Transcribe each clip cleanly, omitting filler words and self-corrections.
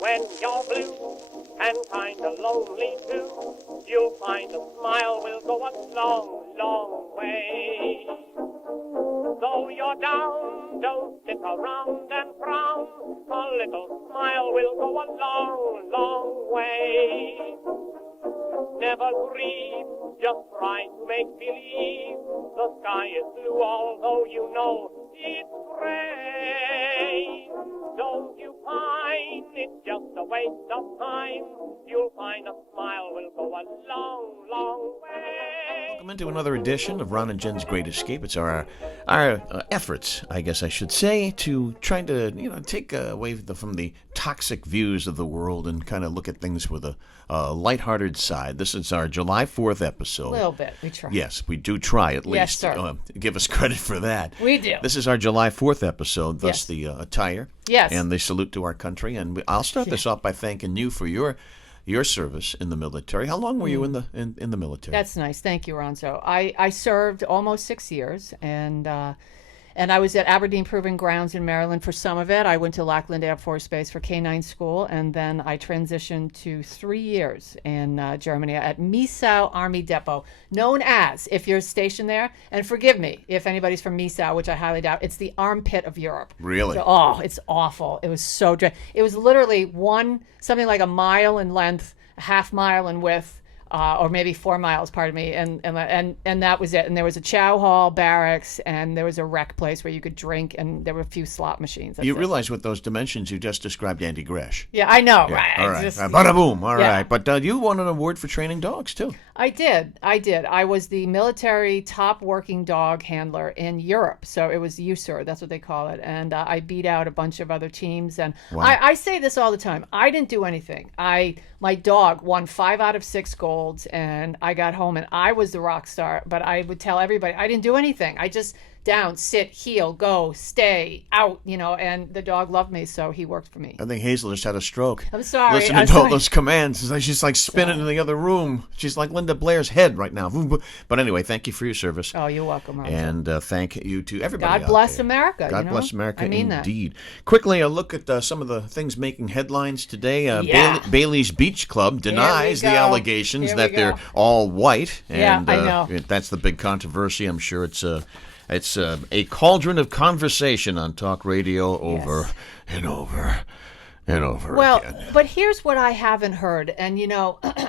When you're blue and kinda lonely too, you'll find a smile will go a long, long way. Though you're down, don't sit around and frown. A little smile will go a long, long way. Never grieve, just try to make believe the sky is blue, although you know it's gray. Don't you find it's just a waste of time? You'll find a smile will go a long, long way. Welcome into another edition of Ron and Jen's Great Escape. It's our efforts, I guess I should say, to try to take away from the toxic views of the world and kind of look at things with a lighthearted side. This is our July 4th episode. A little bit. We try. Yes, we do try at least. Yes, sir. Give us credit for that. We do. This is our July 4th episode, thus Yes. the attire. Yes. And the salute to our country. And I'll start this off by thanking you for your service in the military. How long were you in the military? That's nice. Thank you, Ronzo. I served almost 6 years, and I was at Aberdeen Proving Grounds in Maryland for some of it. I went to Lackland Air Force Base for K-9 school, and then I transitioned to 3 years in Germany at Misau Army Depot, known as, if you're stationed there, and forgive me if anybody's from Misau, which I highly doubt, it's the armpit of Europe. Really? So, it's awful. It was so dread. It was literally something like a mile in length, a half mile in width, or maybe 4 miles, pardon me, and that was it. And there was a chow hall, barracks, and there was a rec place where you could drink, and there were a few slot machines. That's you it. realize with those dimensions you just described Andy Gresh. Yeah, I know, Yeah, right? all right. Just- Bada boom. All Yeah. right. But you won an award for training dogs, too. I did. I was the military top working dog handler in Europe. So it was USUR, that's what they call it. And I beat out a bunch of other teams. And Wow. I say this all the time. I didn't do anything. My dog won 5 out of 6 golds, and I got home and I was the rock star. But I would tell everybody, I didn't do anything. I just down, sit, heel, go, stay, out, and the dog loved me, so he worked for me. I think Hazel just had a stroke. I'm sorry. Listening I'm to all sorry. those commands. It's like she's like spinning in the other room. She's like Linda Blair's head right now. But anyway, thank you for your service. Oh, you're welcome, Ronzo. And thank you to everybody God out bless there. America. God bless America, I mean that. indeed. Quickly, a look at some of the things making headlines today. Yeah. Bailey's Beach Club denies the go. allegations Here that we they're go. all white. Yeah, And, I know. That's the big controversy. I'm sure it's a cauldron of conversation on talk radio over and over and over again. But here's what I haven't heard. And,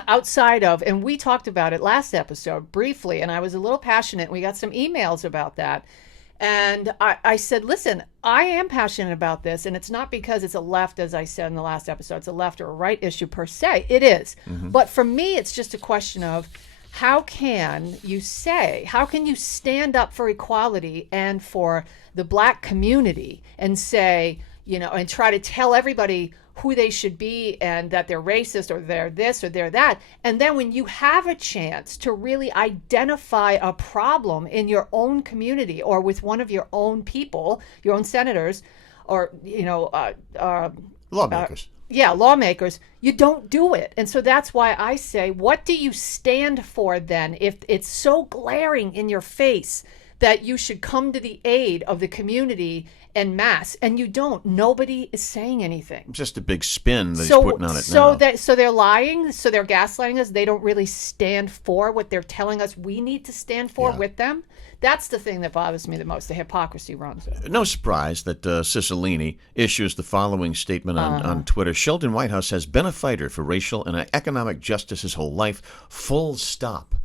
outside of, and we talked about it last episode briefly, and I was a little passionate. We got some emails about that. And I said, listen, I am passionate about this. And it's not because it's a left, as I said in the last episode, it's a left or a right issue per se. It is. Mm-hmm. But for me, it's just a question of, how can you stand up for equality and for the black community and say, and try to tell everybody who they should be and that they're racist or they're this or they're that. And then when you have a chance to really identify a problem in your own community or with one of your own people, your own senators, or, Lawmakers. lawmakers, you don't do it. And so that's why I say, what do you stand for then if it's so glaring in your face that you should come to the aid of the community en masse? And you don't. Nobody is saying anything. It's just a big spin that he's putting on it now. So they're lying. So they're gaslighting us. They don't really stand for what they're telling us we need to stand for with them. That's the thing that bothers me the most, the hypocrisy, Ronzo. No surprise that Cicilline issues the following statement on Twitter. Sheldon Whitehouse has been a fighter for racial and economic justice his whole life. Full stop.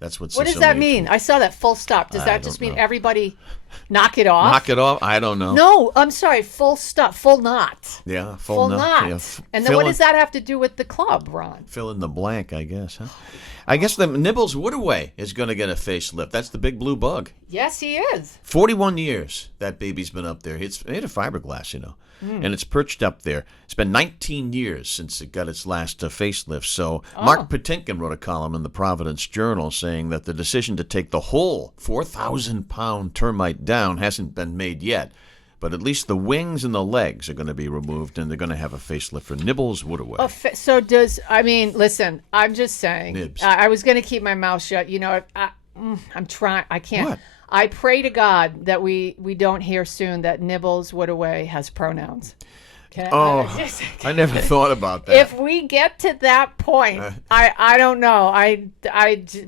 That's what What does that mean? I saw that full stop. Does that just mean everybody knock it off? Knock it off? I don't know. No, I'm sorry. Full stop. Full knot. Yeah, Full knot. Yeah, and then what does that have to do with the club, Ron? Fill in the blank, I guess. Huh? I guess the Nibbles Woodaway is going to get a facelift. That's the big blue bug. Yes, he is. 41 years that baby's been up there. It's made of fiberglass, and it's perched up there. It's been 19 years since it got its last facelift. So Mark Patinkin wrote a column in the Providence Journal saying that the decision to take the whole 4,000-pound termite down hasn't been made yet. But at least the wings and the legs are going to be removed, and they're going to have a facelift for Nibbles Woodaway. Listen, I'm just saying. Nibs. I was going to keep my mouth shut. I'm trying. I can't. What? I pray to God that we don't hear soon that Nibbles Woodaway has pronouns. I never thought about that. If we get to that point, I don't know.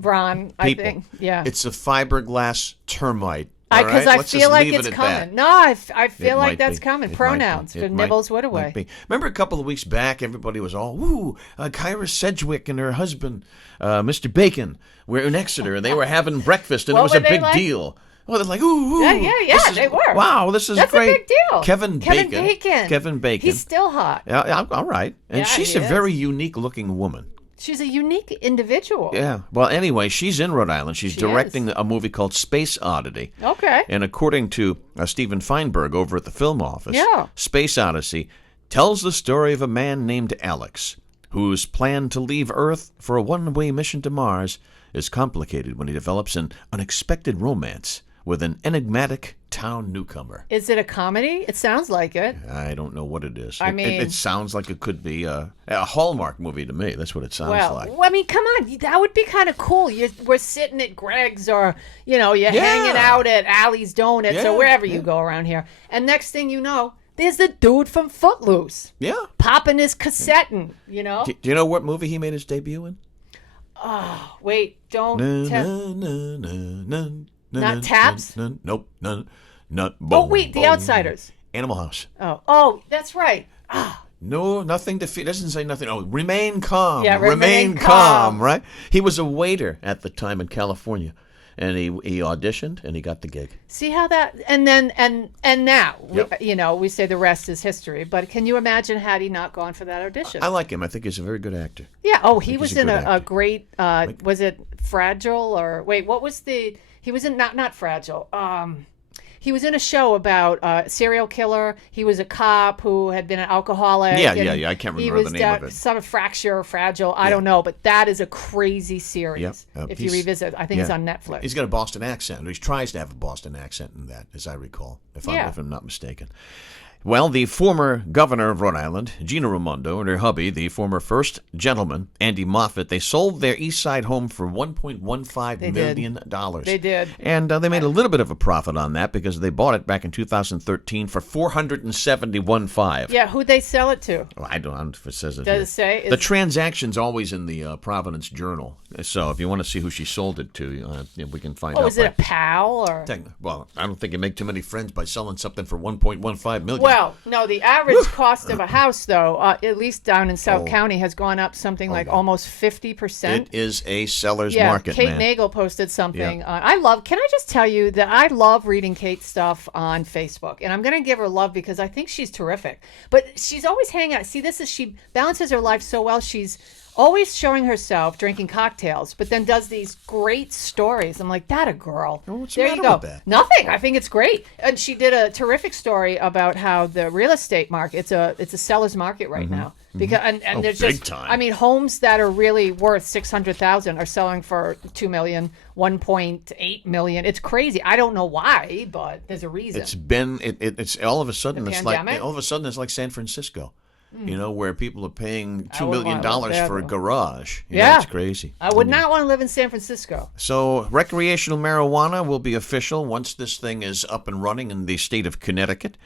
Ron, I People, think, yeah. It's a fiberglass termite. Because right? I Let's feel just like leave it's it at coming. that. No, I feel like might that's be. coming. It Pronouns might be. for Nibbles Woodaway. Might be. Remember a couple of weeks back, everybody was all, woo, Kyra Sedgwick and her husband, Mr. Bacon, were in Exeter, and they were having breakfast, and it was a big deal. Oh, they're like, ooh, Yeah, they were. Wow, this is That's great. a big deal. Kevin Bacon. He's still hot. Yeah, all right. And Yeah, she's he a is. very unique-looking woman. She's a unique individual. Yeah. Well, anyway, she's in Rhode Island. She's She directing is. a movie called Space Oddity. Okay. And according to Stephen Feinberg over at the Film Office, Yeah. Space Odyssey tells the story of a man named Alex, whose plan to leave Earth for a one-way mission to Mars is complicated when he develops an unexpected romance with an enigmatic town newcomer. Is it a comedy? It sounds like it. I don't know what it is. I mean- it sounds like it could be a Hallmark movie to me. That's what it sounds like. I mean, come on. That would be kind of cool. We're sitting at Greg's or, you're hanging out at Allie's Donuts Yeah, or wherever yeah. you go around here. And next thing you know, there's the dude from Footloose Yeah. popping his cassette in, Do you know what movie he made his debut in? Wait, don't tell. Not Taps? Nope. Oh, wait, The Outsiders. Animal House. Oh, that's right. No, nothing to fear. Doesn't say nothing. Oh, remain calm. Yeah, remain calm. calm. Right? He was a waiter at the time in California, and he auditioned and he got the gig. See how that, and then, and now, Yep. we say the rest is history, but can you imagine had he not gone for that audition? I like him. I think he's a very good actor. Yeah. Oh, he think was he's a in good a actor. great. Was it Fragile or wait? What was the? He was in not Fragile. He was in a show about a serial killer. He was a cop who had been an alcoholic. Yeah. and I can't he remember was the name of it. Some fracture, fragile. I don't know, but that is a crazy series. Yep. If you revisit, I think it's Yeah. on Netflix. He's got a Boston accent. Or he tries to have a Boston accent in that, as I recall, if I'm not mistaken. Well, the former governor of Rhode Island, Gina Raimondo, and her hubby, the former first gentleman, Andy Moffat, they sold their East Side home for $1.15 million. They did. And they made a little bit of a profit on that because they bought it back in 2013 for $471,500. Yeah, who'd they sell it to? Well, I don't know if it says it Does here. it say? The transaction's always in the Providence Journal. So if you want to see who she sold it to, we can find out. Was it a pal or? Well, I don't think you make too many friends by selling something for $1.15 million. Well, no, the average cost of a house, though, at least down in South County, has gone up something like almost 50%. It is a seller's Yeah, market, Kate man. Nagel posted something. Yeah. Can I just tell you that I love reading Kate's stuff on Facebook, and I'm going to give her love because I think she's terrific. But she's always hanging out. See, she balances her life so well. She's always showing herself drinking cocktails, but then does these great stories. I'm like, that a girl. Oh, what's the there matter you go. with that? Nothing. I think it's great. And she did a terrific story about how the real estate market, it's a seller's market right now. Because and there's big just time. I mean, homes that are really worth $600,000 are selling for $2 million, $1.8 million. It's crazy. I don't know why, but there's a reason. It's all of a sudden The it's pandemic? like San Francisco. Where people are paying $2 would million wanna live there, for a though. garage. Yeah. It's crazy. I would not want to live in San Francisco. So recreational marijuana will be official once this thing is up and running in the state of Connecticut.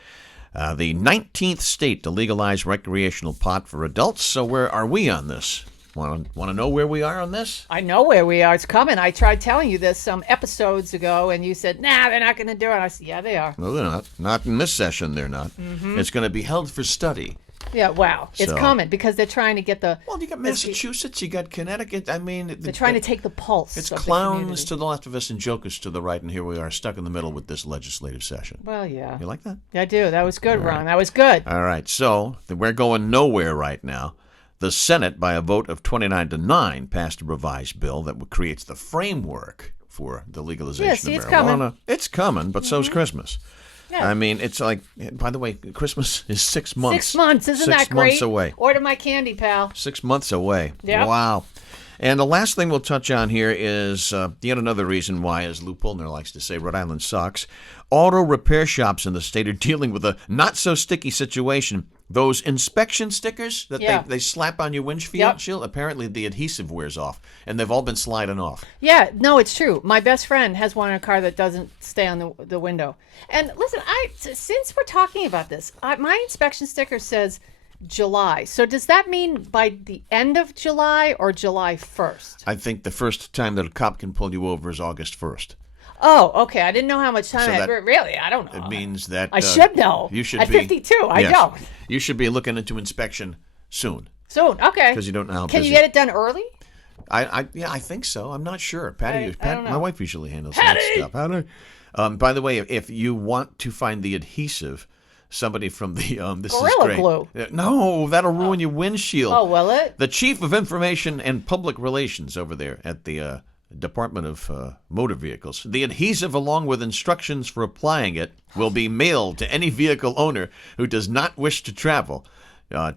The 19th state to legalize recreational pot for adults. So where are we on this? Want to know where we are on this? I know where we are. It's coming. I tried telling you this some episodes ago, and you said, nah, they're not going to do it. I said, yeah, they are. No, they're not. Not in this session, they're not. It's going to be held for study. Yeah, wow. It's So- coming because they're trying to get the... Well, you got Massachusetts, you got Connecticut. I mean... They're trying to take the pulse It's of the clowns community. to the left of us and jokers to the right, and here we are stuck in the middle with this legislative session. Well, yeah. You like that? I do. That was good, Ron. That was good. All right, so we're going nowhere right now. The Senate, by a vote of 29-9, passed a revised bill that creates the framework for the legalization Yeah, see, of it's marijuana. coming. It's coming, but so's Christmas. Yeah. I mean, it's like, by the way, Christmas is 6 months. 6 months. Isn't that 6 great? months away. Order my candy, pal. 6 months away. Yeah. Wow. And the last thing we'll touch on here is yet another reason why, as Lou Pullner likes to say, Rhode Island sucks. Auto repair shops in the state are dealing with a not-so-sticky situation Those inspection stickers that Yeah. they slap on your windshield, Yep. apparently the adhesive wears off, and they've all been sliding off. Yeah, no, it's true. My best friend has one in a car that doesn't stay on the window. And listen, since we're talking about this, my inspection sticker says July. So does that mean by the end of July or July 1st? I think the first time that a cop can pull you over is August 1st. Oh, okay. I didn't know how much time. So Really, I don't know. It means that I should know. You should At be 52, I yes, don't. You should be looking into inspection soon. Soon, okay. Because you don't know how Can busy. you get it done early? I think so. I'm not sure. Patty, I don't know. my wife usually handles Patty! that stuff. By the way, if you want to find the adhesive, somebody from the this Gorilla is great. Glue. No, that'll ruin your windshield. Oh, will it? The chief of information and public relations over there at the Department of Motor Vehicles. The adhesive, along with instructions for applying it, will be mailed to any vehicle owner who does not wish to travel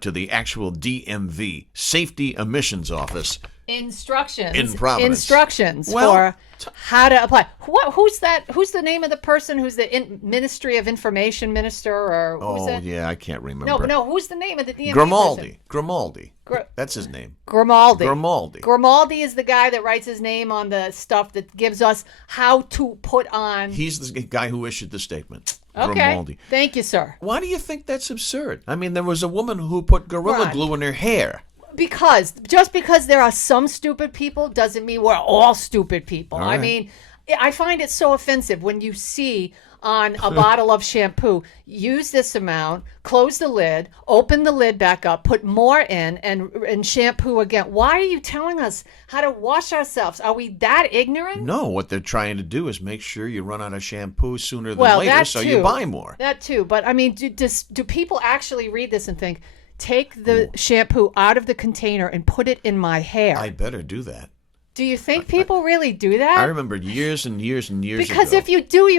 to the actual DMV, Safety Emissions Office. Instructions. In Providence. Instructions Well, for how to apply. Who's that? Who's the name of the person who's the Ministry of Information Minister or who's that? Yeah, I can't remember. No. Who's the name of the DMV person? Grimaldi. That's his name. Grimaldi. Grimaldi. Grimaldi is the guy that writes his name on the stuff that gives us how to put on. He's the guy who issued the statement. Okay. Grimaldi. Thank you, sir. Why do you think that's absurd? I mean, there was a woman who put Gorilla Right. Glue in her hair. Because just because there are some stupid people doesn't mean we're all stupid people. All I right. mean, I find it so offensive when you see on a bottle of shampoo, use this amount, close the lid, open the lid back up, put more in, and shampoo again. Why are you telling us how to wash ourselves? Are we that ignorant? No, what they're trying to do is make sure you run out of shampoo sooner than Well, later, that so too. you buy more. That too. But I mean, do people actually read this and think, take the shampoo out of the container and put it in my hair? I better do that. Do you think people really do that? I remember years and years and years Because ago. if you do,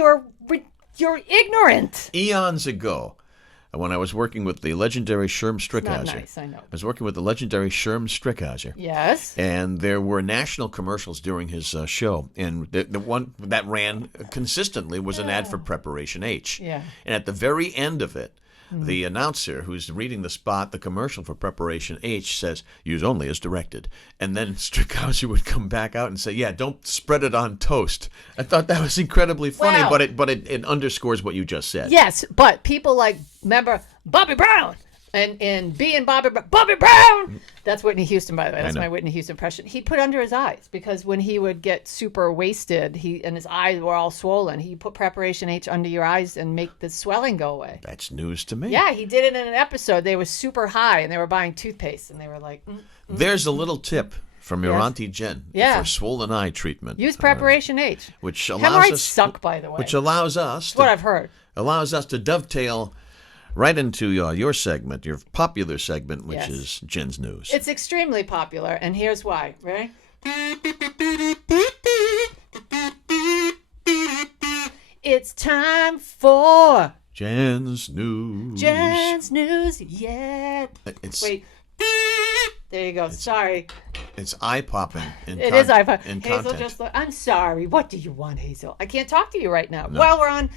you're ignorant. Eons ago, when I was working with the legendary Sherm Strickhauser. Not nice, I know. I was working with the legendary Sherm Strickhauser. Yes. And there were national commercials during his show, and the one that ran consistently was an ad for Preparation H. Yeah. And at the very end of it, the announcer who's reading the spot, the commercial for Preparation H, says, "Use only as directed." And then Strickhauser would come back out and say, "Yeah, don't spread it on toast." I thought that was incredibly funny, Wow. but it underscores what you just said. Yes, but people like, remember Bobby Brown and being Bobby Brown. That's Whitney Houston, by the way. That's know. my Whitney Houston impression. He put under his eyes because when he would get super wasted, and his eyes were all swollen, he put Preparation H under your eyes and make the swelling go away. That's news to me. Yeah, he did it in an episode. They were super high and they were buying toothpaste and they were like, There's a little tip from your Yes. Auntie Jen Yeah. for swollen eye treatment. use Preparation H. Which allows Hemorrhoids us suck, by the way. Which allows us That's what I've heard. to dovetail right into your segment, your popular segment, which Yes. is Jen's News. It's extremely popular, and here's why. Ready? It's time for Jen's News. Jen's News. Yeah. It's Wait. There you go. Sorry. it's eye popping. It is iPod. In Hazel content. just look. I'm sorry. What do you want, Hazel? I can't talk to you right now. Well, we're on.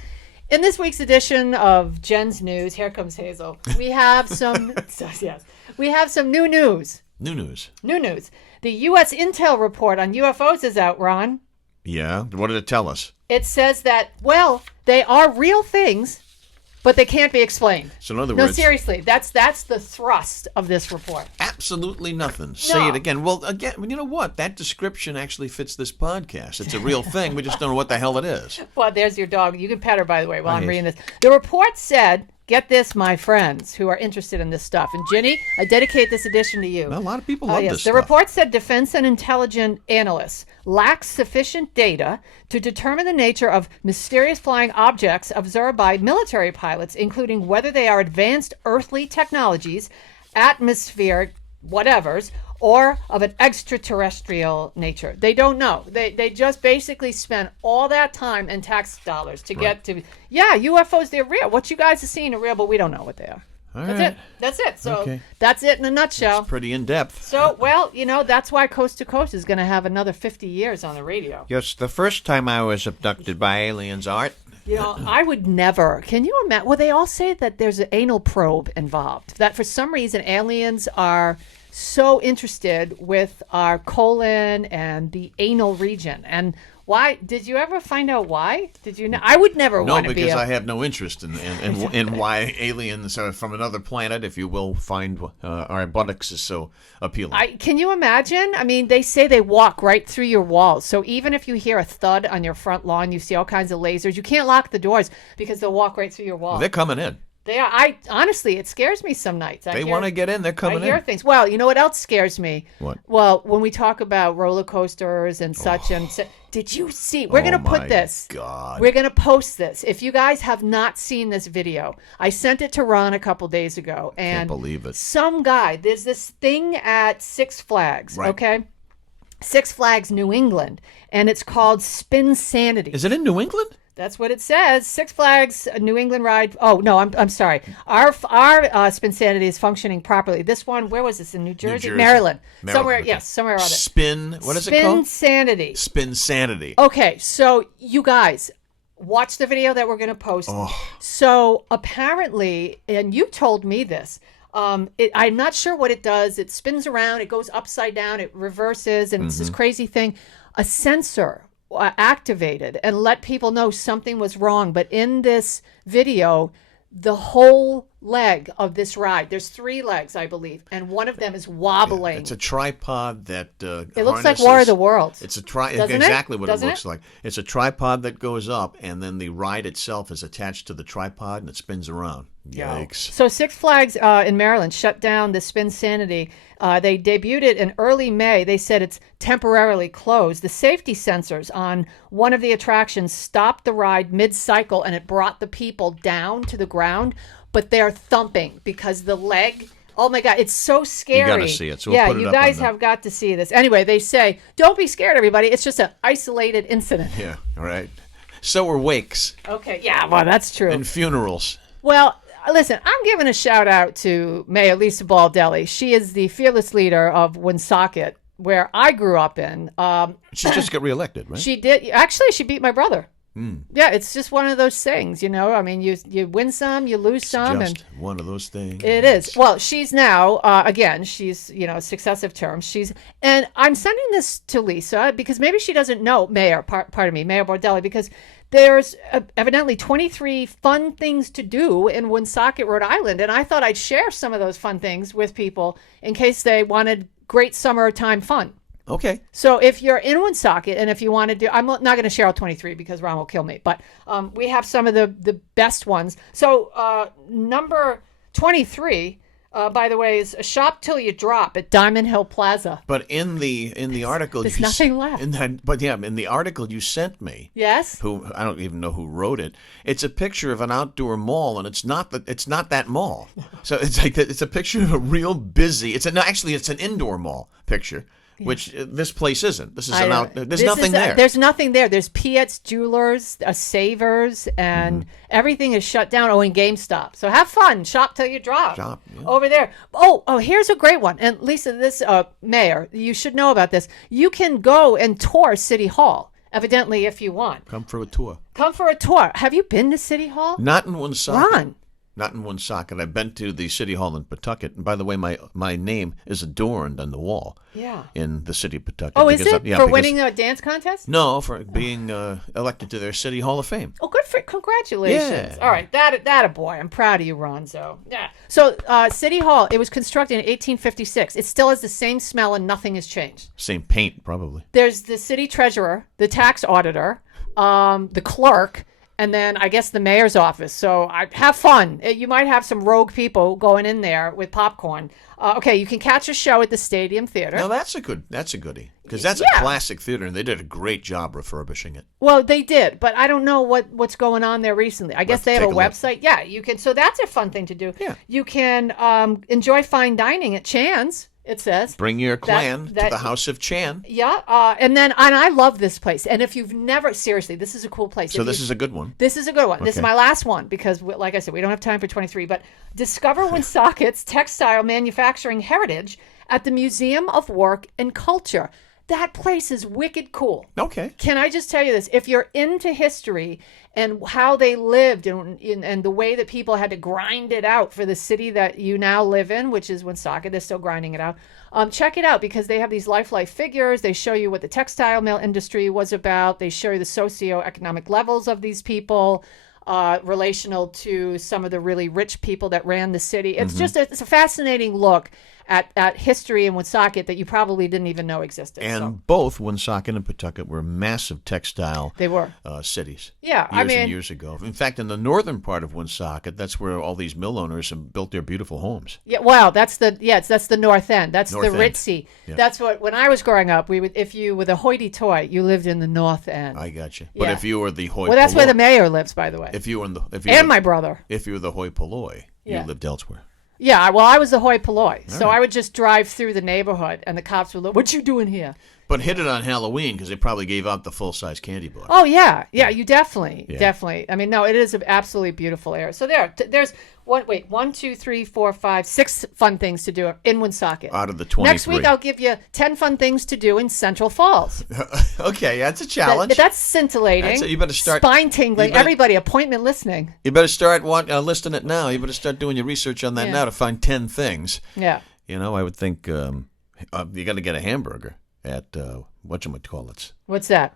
In this week's edition of Jen's News, here comes Hazel. We have some. Yes. We have some new news. New news. New news. The U.S. Intel report on UFOs is out, Ron. Yeah. What did it tell us? It says that, well, they are real things, but they can't be explained. So in other No, words, seriously, that's the thrust of this report. absolutely nothing. Say No. it again. Well, again, you know what? That description actually fits this podcast. It's a real thing. We just don't know what the hell it is. Well, there's your dog. You can pet her, by the way, while I'm Yes. reading this. The report said, get this, my friends who are interested in this stuff. And Ginny, I dedicate this edition to you. Well, a lot of people love this The stuff. report said defense and intelligence analysts lack sufficient data to determine the nature of mysterious flying objects observed by military pilots, including whether they are advanced earthly technologies, atmospheric whatevers, or of an extraterrestrial nature. They don't know. They just basically spent all that time and tax dollars to get to, UFOs, they're real. What you guys are seeing are real, but we don't know what they are. All That's right. it. That's it. So Okay. that's it in a nutshell. Pretty in depth. So, well, that's why Coast to Coast is going to have another 50 years on the radio. Yes, the first time I was abducted by aliens, Art, You know, I would never. Can you imagine? Well, they all say that there's an anal probe involved. That for some reason aliens are so interested with our colon and the anal region. And why? Did you ever find out why? Did you know? I would never No, want to be. because I have no interest in why aliens are from another planet, if you will, find our buttocks is so appealing. Can you imagine? I mean, they say they walk right through your walls. So even if you hear a thud on your front lawn, you see all kinds of lasers. You can't lock the doors because they'll walk right through your wall. Well, they're coming in. They are. Honestly, it scares me some nights. They want to get in. They're coming in. I hear things. Well, you know what else scares me? What? Well, when we talk about roller coasters and such, did you see? We're going to put this. God. We're going to post this. If you guys have not seen this video, I sent it to Ron a couple days ago, and Can't believe it. Some guy. There's this thing at Six Flags. Right. Okay. Six Flags, New England, and it's called Spin Sanity. Is it in New England? That's what it says. Six Flags, a New England ride. Oh no, I'm sorry. Our Spin Sanity is functioning properly. This one, where was this? In New Jersey? Maryland. Somewhere, okay. yes, somewhere around it. Spin. What is it called? Spin Sanity. Spin Sanity. Okay, so you guys watch the video that we're going to post. So apparently, and you told me this. I'm not sure what it does. It spins around. It goes upside down. It reverses, and it's this crazy thing. A sensor activated and let people know something was wrong. But in this video, the whole leg of this ride, there's 3 legs, I believe, and one of them is wobbling. Yeah, it's a tripod that it looks like War of the Worlds. It's exactly what it looks like. It's a tripod that goes up, and then the ride itself is attached to the tripod, and it spins around. Yikes. So Six Flags in Maryland shut down the Spin Sanity. They debuted it in early May. They said it's temporarily closed. The safety sensors on one of the attractions stopped the ride mid-cycle, and it brought the people down to the ground. But they're thumping because the leg... Oh, my God. It's so scary. You got to see it. So we'll put it you up guys on the... have got to see this. Anyway, they say, don't be scared, everybody. It's just an isolated incident. Yeah, all right. So are wakes. Okay, yeah, well, that's true. And funerals. Well... Listen, I'm giving a shout out to Mayor Lisa Baldelli. She is the fearless leader of Woonsocket, where I grew up in. She just got reelected, right? She did. Actually, she beat my brother. Yeah, it's just one of those things, you know. I mean, you win some, you lose some. Just one of those things. It is. Well, she's now, again, she's, successive terms. And I'm sending this to Lisa because maybe she doesn't know, Mayor Baldelli, because there's evidently 23 fun things to do in Woonsocket, Rhode Island. And I thought I'd share some of those fun things with people in case they wanted great summertime fun. Okay. So if you're in Woonsocket and if you want to do, I'm not going to share all 23 because Ron will kill me, but we have some of the best ones. So number 23, by the way, is a shop till you drop at Diamond Hill Plaza. But in the article, there's nothing left. in the article you sent me, yes, who I don't even know who wrote it. It's a picture of an outdoor mall, and it's not that mall. So it's like it's a picture of a real busy. It's an indoor mall picture. Which this place isn't. This is there's nothing there. There's nothing there. There's Piet's Jewelers, Savers, and everything is shut down. Oh, and GameStop. So have fun. Shop till you drop. Over there. Oh, here's a great one. And Lisa, this Mayor, you should know about this. You can go and tour City Hall, evidently, if you want. Come for a tour. Have you been to City Hall? Not in Woonsocket. Ron. Not in Woonsocket. I've been to the City Hall in Pawtucket. And by the way, my name is adorned on the wall in the city of Pawtucket. Oh, is it? For winning a dance contest? No, for being elected to their City Hall of Fame. Oh, congratulations. Yeah. All right, that a boy. I'm proud of you, Ronzo. Yeah. So City Hall, it was constructed in 1856. It still has the same smell and nothing has changed. Same paint, probably. There's the city treasurer, the tax auditor, the clerk, and then I guess the mayor's office. So have fun. You might have some rogue people going in there with popcorn. Okay, you can catch a show at the Stadium Theater. No, that's a goodie because that's a classic theater, and they did a great job refurbishing it. Well, they did, but I don't know what's going on there recently. I guess they have a website. Yeah, you can. So that's a fun thing to do. Yeah, you can enjoy fine dining at Chan's. It says bring your clan to the House of Chan. Yeah, and I love this place. And if you've never, seriously, this is a cool place. So this is a good one. This is a good one. Okay. This is my last one because, like I said, we don't have time for 23. But discover Woonsocket's textile manufacturing heritage at the Museum of Work and Culture. That place is wicked cool. Okay. Can I just tell you this? If you're into history and how they lived and the way that people had to grind it out for the city that you now live in, which is Woonsocket, they're still grinding it out. Check it out because they have these life figures. They show you what the textile mill industry was about. They show you the socioeconomic levels of these people, relational to some of the really rich people that ran the city. It's just it's a fascinating look at history in Woonsocket that you probably didn't even know existed. And both Woonsocket and Pawtucket were massive textile they were cities. Yeah, years and years ago. In fact, in the northern part of Woonsocket, that's where all these mill owners have built their beautiful homes. Yeah, well, that's the north end. That's North the end. ritzy. Yeah. That's what when I was growing up, we would if you were the hoity-toity, you lived in the north end. I got you. But Yeah. if you were the hoi Well, that's where polloi, the mayor lives, by the way. if you were My brother. if you were the hoi polloi, Yeah. you lived elsewhere. Yeah, well, I was the hoi polloi, so right. I would just drive through the neighborhood, and the cops would look, "What you doing here?" But hit it on Halloween because they probably gave out the full-size candy bar. Oh yeah, you definitely. I mean, no, it is an absolutely beautiful area. So there's 1, 2, 3, 4, 5, 6 fun things to do in Woonsocket. Out of the 23. Next week, I'll give you 10 fun things to do in Central Falls. Okay, that's a challenge. That's scintillating. You better start spine tingling. you better- Everybody, appointment listening. You better start listing it now. You better start doing your research on that Yeah. now to find 10 things. Yeah. You know, I would think you got to get a hamburger at whatchamacallits. What's that?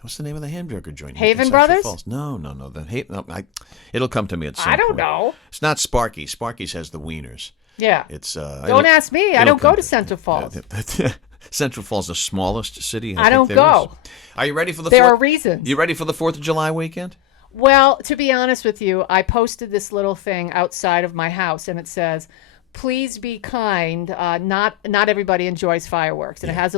What's the name of the hamburger joint? here Haven in Central Brothers? Falls? No. It'll come to me at some I don't point. know. It's not Sparky's. Sparky's has the wieners. Yeah. It's Don't ask me. I it'll don't go come to Central Falls. Central Falls, the smallest city. I don't think go. is. Are you ready for the? There are 4th? reasons. You ready for the 4th of July weekend? Well, to be honest with you, I posted this little thing outside of my house, and it says, "Please be kind. Not everybody enjoys fireworks." And it has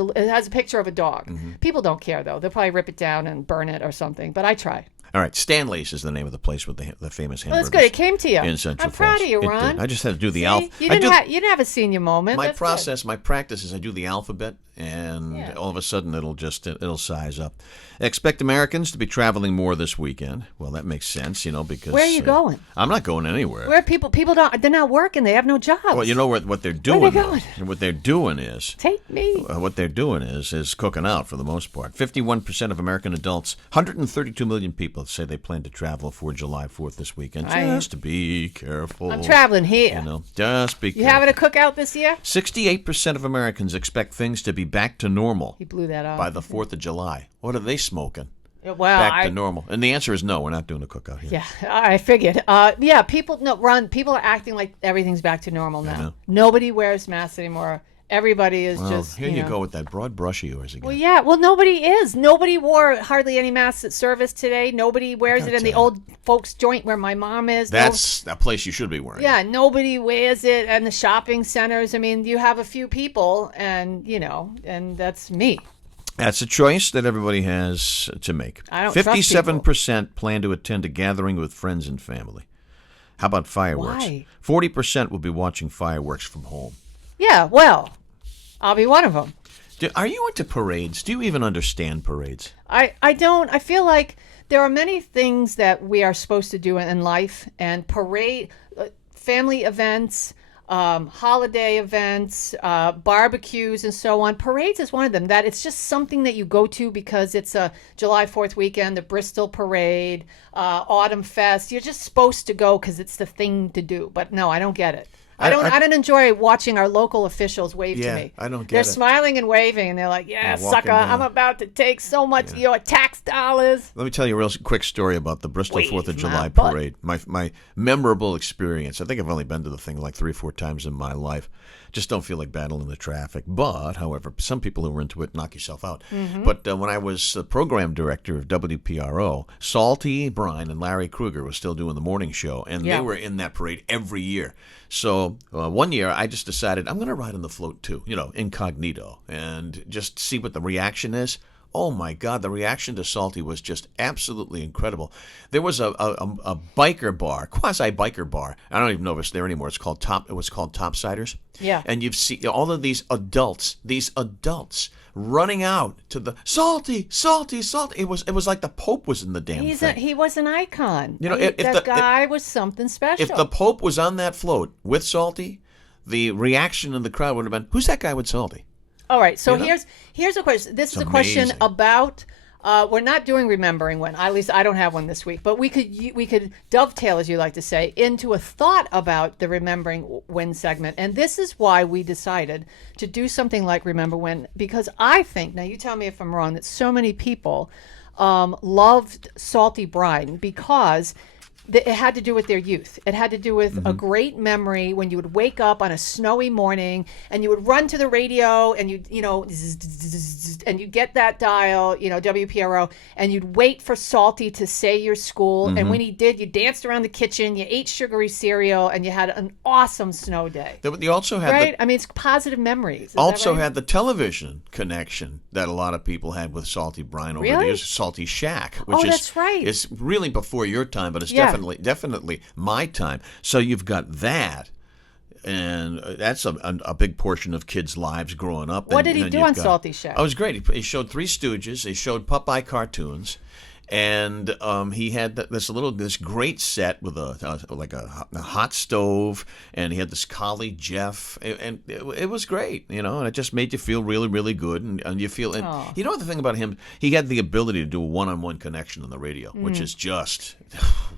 a picture of a dog. People don't care though; they'll probably rip it down and burn it or something. But I try. All right, Stanley's is the name of the place with the famous Well, hamburgers. that's good. It came to you. In Central I'm proud Falls. of you, It Ron. did. I just had to do the See? alphabet. You didn't have a senior moment. My That's process, my practice is I do the alphabet, and Yeah. all of a sudden it'll size up. Expect Americans to be traveling more this weekend. Well, that makes sense, because Where are you going? I'm not going anywhere. good. Where people they're not working. They have no jobs. Well, you know what they're doing. Where are they going? What they're doing is Take me. what they're doing is cooking out for the most part. 51% of American adults, 132 million people say they plan to travel for July 4th this weekend. Just to be careful. I'm traveling here. Just be You careful. having a cookout this year? 68% of Americans expect things to be back to normal He blew that off. by the 4th of July. What are they smoking? Well, Back to normal. And the answer is no, we're not doing a cookout here. Yeah, I figured. Yeah, people are acting like everything's back to normal now. know. Nobody wears masks anymore. Everybody is Well, just. here you go with that broad brush of yours again. Well, yeah. Well, nobody is. Nobody wore hardly any masks at service today. Nobody wears it in the old folks' joint where my mom is. That's a place you should be wearing. Yeah, nobody wears it in the shopping centers. I mean, you have a few people, and and that's me. That's a choice that everybody has to make. I don't trust 57% plan to attend a gathering with friends and family. How about fireworks? Why? 40% will be watching fireworks from home. Yeah, well, I'll be one of them. Are you into parades? Do you even understand parades? I don't. I feel like there are many things that we are supposed to do in life, and family events, holiday events, barbecues, and so on. Parades is one of them. That it's just something that you go to because it's a July 4th weekend, the Bristol parade, Autumn Fest. You're just supposed to go because it's the thing to do. But no, I don't get it. I don't enjoy watching our local officials wave to me. I don't get They're it. smiling and waving, and they're like, "Yeah, They're sucker, walking down. I'm about to take so much of your tax dollars." Let me tell you a real quick story about the Bristol Wave 4th of my July butt. parade. My memorable experience. I think I've only been to the thing like 3 or 4 times in my life. Just don't feel like battling the traffic. But, however, some people who are into it knock yourself out. Mm-hmm. But when I was the program director of WPRO, Salty Brine and Larry Kruger was still doing the morning show, and Yeah. they were in that parade every year. So one year I just decided I'm going to ride on the float too, incognito, and just see what the reaction is. Oh my God, the reaction to Salty was just absolutely incredible. There was a biker bar, quasi-biker bar. I don't even know if it's there anymore. It was called Topsiders. Yeah. And you've seen all of these adults running out to the Salty. It was like the Pope was in the damn thing. He was an icon. If that guy was something special. If the Pope was on that float with Salty, the reaction in the crowd would have been, "Who's that guy with Salty?" All right. So You know? here's a question. This is a It's question amazing. about. We're not doing remembering when. At least I don't have one this week. But we could dovetail, as you like to say, into a thought about the remembering when segment. And this is why we decided to do something like Remember When, because I think, now you tell me if I'm wrong, that so many people loved salty brine because it had to do with their youth. It had to do with a great memory when you would wake up on a snowy morning and you would run to the radio and and you get that dial, WPRO, and you'd wait for Salty to say your school. And when he did, you danced around the kitchen, you ate sugary cereal, and you had an awesome snow day. You also had Right? I mean, it's positive memories. Is that also right? had the television connection that a lot of people had with Salty Brine over the Really? years. Salty Shack, which Oh, is that's right. is really before your time, but it's Yeah. definitely my time. So you've got that. And that's a big portion of kids' lives growing up. What And did he then do you've on got- Salty Shack? Oh, it was great. He showed Three Stooges. He showed Popeye cartoons. And he had this great set with a hot stove, and he had this collie Jeff, and it was great, and it just made you feel really, really good, and you feel. And you know the thing about him, he had the ability to do a one-on-one connection on the radio, which is just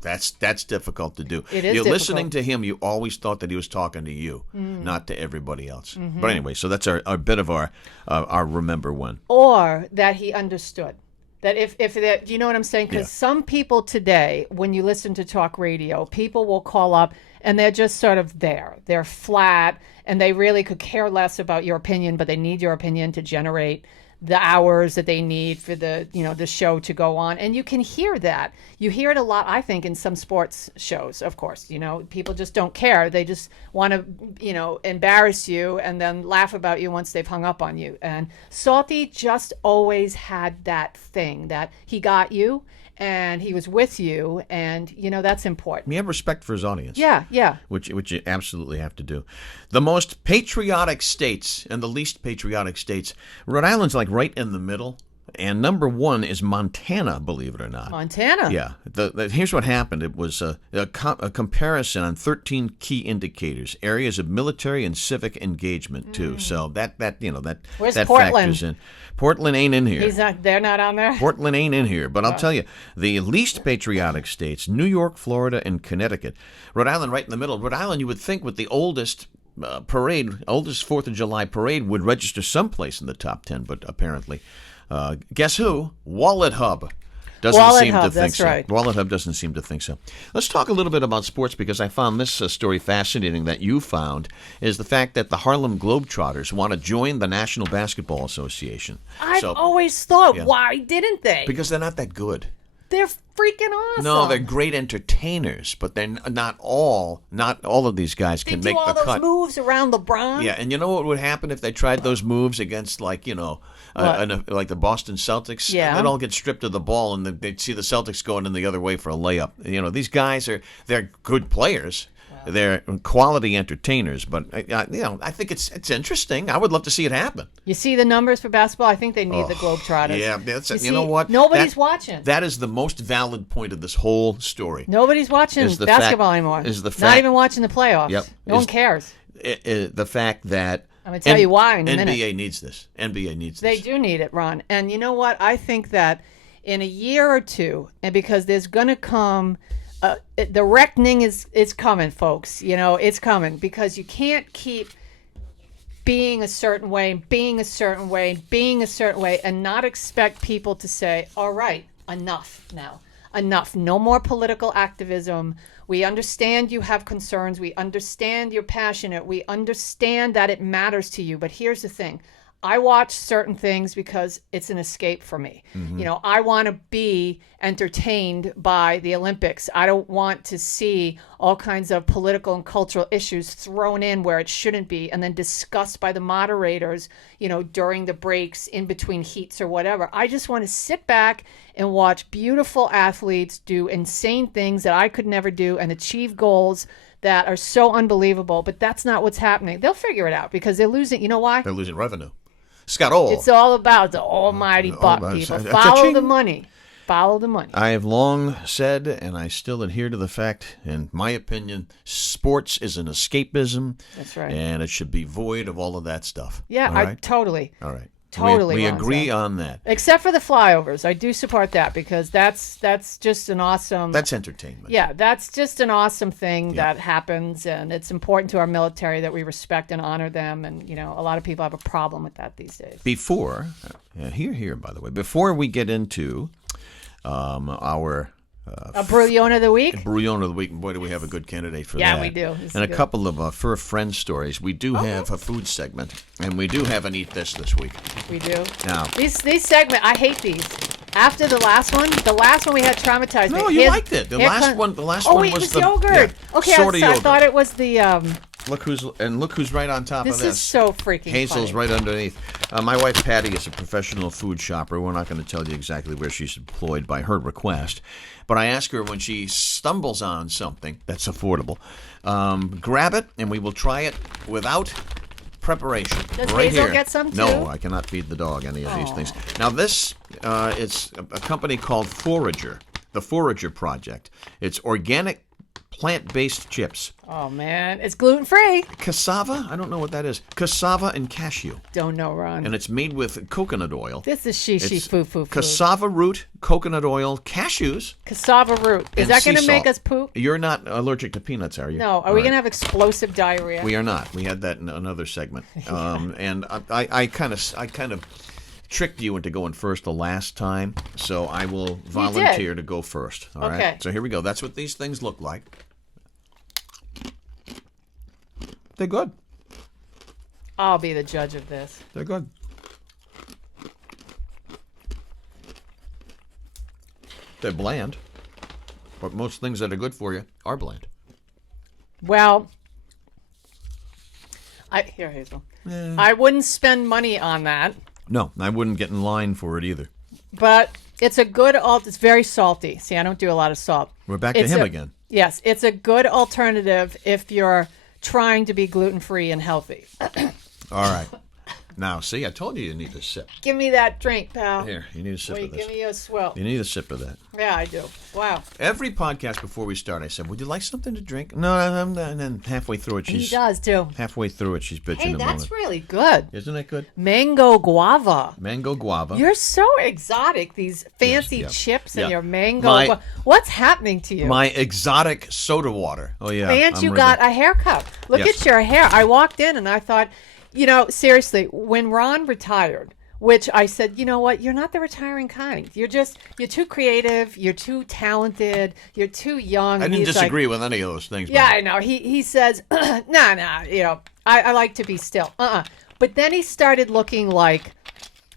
that's difficult to do. It is You're difficult. listening to him, you always thought that he was talking to you, not to everybody else. But anyway, so that's our bit of our remember when. Or that he understood. That if that, you know what I'm saying? Because Yeah. some people today, when you listen to talk radio, people will call up and they're just sort of there. They're flat and they really could care less about your opinion, but they need your opinion to generate the hours that they need for the show to go on. And you can hear that. You hear it a lot, I think, in some sports shows, of course. People just don't care. They just want to, embarrass you and then laugh about you once they've hung up on you. And Salty just always had that thing that he got you and he was with you, and that's important. He had respect for his audience. Yeah. Which you absolutely have to do. The most patriotic states and the least patriotic states. Rhode Island's like right in the middle, and number one is Montana, believe it or not. Montana. Yeah. Here's what happened. It was a comparison on 13 key indicators, areas of military and civic engagement too. So that Where's that Portland? factors in. Portland ain't in here. They're not on there. Portland ain't in here, but I'll tell you, the least patriotic states, New York, Florida, and Connecticut. Rhode Island right in the middle. Rhode Island, you would think with the oldest 4th of July parade would register someplace in the top 10, but apparently, guess who? Wallet Hub. Doesn't Wallet seem Hub, to think that's so. right. Wallet Hub doesn't seem to think so. Let's talk a little bit about sports because I found this story fascinating that you found is the fact that the Harlem Globetrotters want to join the National Basketball Association. I've always thought, Yeah. why didn't they? Because they're not that good. They're freaking awesome. No, they're great entertainers, but they're not all of these guys They can do make all the those cut. moves around LeBron. Yeah, and you know what would happen if they tried those moves against, like the Boston Celtics? Yeah. They'd all get stripped of the ball, and they'd see the Celtics going in the other way for a layup. These guys they're good players. They're quality entertainers, but I think it's interesting. I would love to see it happen. You see the numbers for basketball? I think they need the Globetrotters. Yeah, that's You you see, know what? nobody's watching. That is the most valid point of this whole story. Nobody's watching Is the basketball fact- anymore. is the Not fact- even watching the playoffs. Yep. No one cares. The fact that I'm going to tell you why in a minute. NBA needs this. NBA needs They this. do need it, Ron. And you know what? I think that in a year or two, and because there's going to come, the reckoning is coming, folks. It's coming because you can't keep being a certain way, and not expect people to say, all right, enough now. Enough. No more political activism. We understand you have concerns. We understand you're passionate. We understand that it matters to you. But here's the thing. I watch certain things because it's an escape for me. I want to be entertained by the Olympics. I don't want to see all kinds of political and cultural issues thrown in where it shouldn't be and then discussed by the moderators, during the breaks, in between heats or whatever. I just want to sit back and watch beautiful athletes do insane things that I could never do and achieve goals that are so unbelievable. But that's not what's happening. They'll figure it out because they're losing. You know why? They're losing revenue. Scott Ohl. It's all about the almighty buck, about- people. cha-ching. Follow the money. Follow the money. I have long said, and I still adhere to the fact, in my opinion, sports is an escapism. That's right. And it should be void of all of that stuff. Yeah, all right? Totally. All right. Totally. We agree on that. Except for the flyovers. I do support that because that's just an awesome... That's entertainment. Yeah, that's just an awesome thing that happens, and it's important to our military that we respect and honor them, and, a lot of people have a problem with that these days. Before, here, by the way, before we get into our... a brouillon of the week? Brouillon of the week. Boy, do we have a good candidate for that. Yeah, we do. And a couple of fur friend stories. We do have a food segment, and we do have an Eat This week. We do. Now, these segments, I hate these. After the last one we had traumatized me. No, you liked it. The last one was the yogurt. Okay, I thought it was the Look who's right on top of this. This is so freaking Hazel's funny. right underneath. My wife Patty is a professional food shopper. We're not going to tell you exactly where she's employed by her request, but I ask her when she stumbles on something that's affordable, grab it and we will try it without preparation. Does right Hazel here. get some too? No, I cannot feed the dog any of these things. Now this it's a company called Forager, the Forager Project. It's organic plant-based chips. Oh, man. It's gluten-free. Cassava? I don't know what that is. Cassava and cashew. Don't know, Ron. And it's made with coconut oil. This is she food. Cassava root, coconut oil, cashews. Cassava root. Is that going to make us poop? You're not allergic to peanuts, are you? No. Are we going to have explosive diarrhea? We are not. We had that in another segment. And I kind of tricked you into going first the last time, so I will volunteer to go first. All right? So here we go. That's what these things look like. They're good. I'll be the judge of this. They're good. They're bland, but most things that are good for you are bland. Well, here, Hazel. Yeah. I wouldn't spend money on that. No, I wouldn't get in line for it either. But it's a good it's very salty. See, I don't do a lot of salt. We're back to him again. Yes, it's a good alternative if you're trying to be gluten-free and healthy. All right. Now, see, I told you need a sip. Give me that drink, pal. Here, you need a sip of this. Give me a swill. You need a sip of that. Yeah, I do. Wow. Every podcast before we start, I said, would you like something to drink? No, and then halfway through it, she's... He does, too. Halfway through it, she's bitching Hey, about it. that's really good. Isn't it good? Mango guava. Mango guava. You're so exotic. These fancy chips and your mango guava. What's happening to you? My exotic soda water. Oh, yeah. And you got a haircut. Look at your hair. I walked in and I thought... seriously, when Ron retired, which I said, you know what, you're not the retiring kind. You're too creative, you're too talented, you're too young. I didn't disagree with any of those things. Yeah, I know. He says, nah, I like to be still. But then he started looking like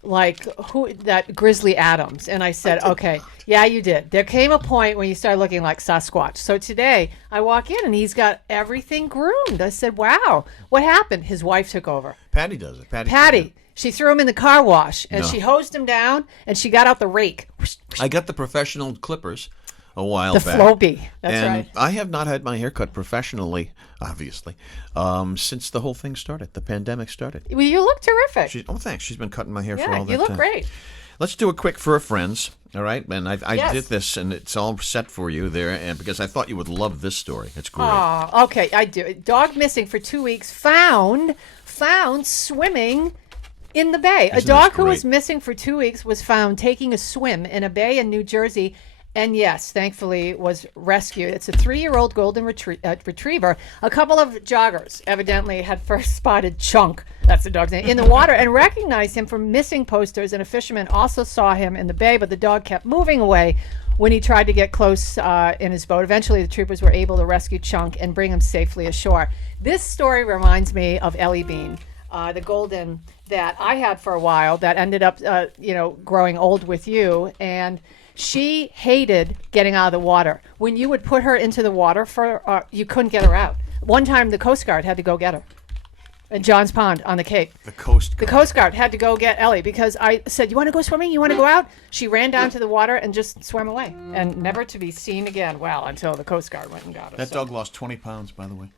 that Grizzly Adams. And I said, okay, yeah, you did. There came a point when you started looking like Sasquatch. So today I walk in and he's got everything groomed. I said, wow, what happened? His wife took over. Patty does it. Patty. She threw him in the car wash and she hosed him down and she got out the rake. I got the professional clippers a while back. The Flowbee. That's and right. I have not had my hair cut professionally, obviously, since the whole thing started. The pandemic started. Well, you look terrific. Thanks. She's been cutting my hair for all that time. You look great. Let's do a quick Fur Friends, all right? And I did this, and it's all set for you there, and because I thought you would love this story. It's great. Oh, okay, I do. Dog missing for 2 weeks, found swimming in the bay. A dog who was missing for 2 weeks was found taking a swim in a bay in New Jersey. And yes, thankfully was rescued. It's a 3-year-old golden retriever. A couple of joggers evidently had first spotted Chunk, that's the dog's name, in the water and recognized him from missing posters. And a fisherman also saw him in the bay, but the dog kept moving away when he tried to get close in his boat. Eventually, the troopers were able to rescue Chunk and bring him safely ashore. This story reminds me of Ellie Bean, the golden that I had for a while that ended up, growing old with you. And she hated getting out of the water. When you would put her into the water, you couldn't get her out. One time, the Coast Guard had to go get her in John's Pond on the Cape. The Coast Guard. The Coast Guard had to go get Ellie because I said, you want to go swimming? You want to go out? She ran down to the water and just swam away and never to be seen again. Well, until the Coast Guard went and got her. That dog lost 20 pounds, by the way.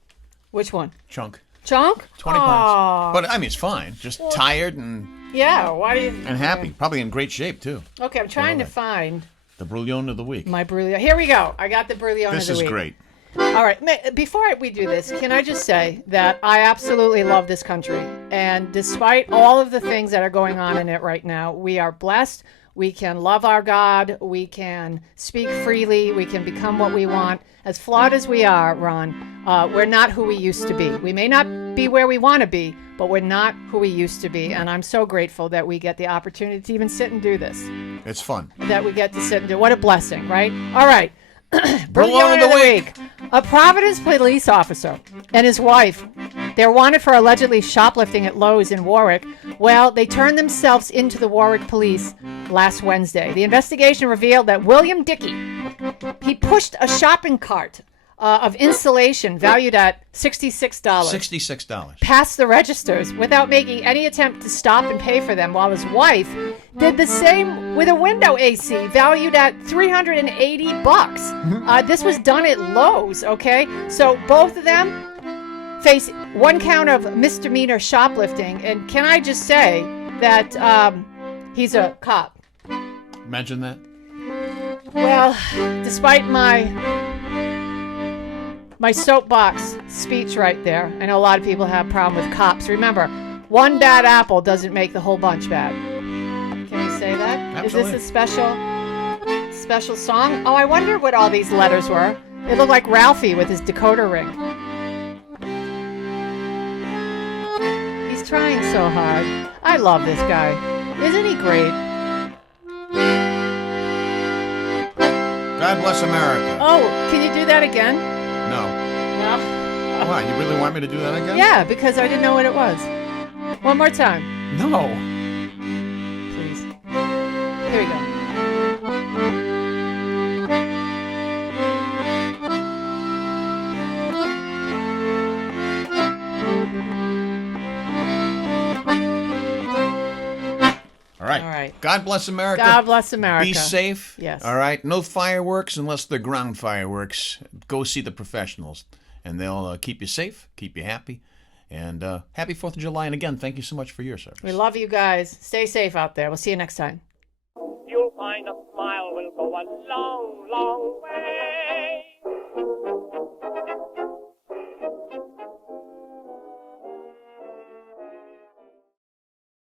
Which one? Chunk. 20 pounds. But, I mean, it's fine. Just tired and... Yeah, why do you... And happy. Probably in great shape, too. Okay, I'm trying to find The Brouillon of the Week. My Brouillon. Here we go. I got the Brouillon of the Week. This is great. All right. Before we do this, can I just say that I absolutely love this country. And despite all of the things that are going on in it right now, we are blessed. We can love our God. We can speak freely. We can become what we want. As flawed as we are, Ron, we're not who we used to be. We may not be where we want to be, but we're not who we used to be. And I'm so grateful that we get the opportunity to even sit and do this. It's fun. That we get to sit and do. What a blessing, right? All right. Brouillon of the week. A Providence police officer and his wife, they're wanted for allegedly shoplifting at Lowe's in Warwick. Well, they turned themselves into the Warwick police last Wednesday. The investigation revealed that William Dickey, he pushed a shopping cart of insulation valued at $66. $66. Past the registers without making any attempt to stop and pay for them, while his wife did the same with a window AC valued at $380. This was done at Lowe's, okay? So both of them face one count of misdemeanor shoplifting. And can I just say that he's a cop? Imagine that. Well, despite my soapbox speech right there, I know a lot of people have a problem with cops. Remember, one bad apple doesn't make the whole bunch bad. Can we say that? Absolutely. Is this a special song? Oh, I wonder what all these letters were. They look like Ralphie with his decoder ring. He's trying so hard. I love this guy. Isn't he great? God bless America. Oh, can you do that again? No. No? Why? You really want me to do that again? Yeah, because I didn't know what it was. One more time. No. Please. Here we go. All right. All right. God bless America. God bless America. Be safe. Yes. All right. No fireworks unless they're ground fireworks. Go see the professionals, and they'll keep you safe, keep you happy. And happy 4th of July. And again, thank you so much for your service. We love you guys. Stay safe out there. We'll see you next time. You'll find a smile will go a long, long way.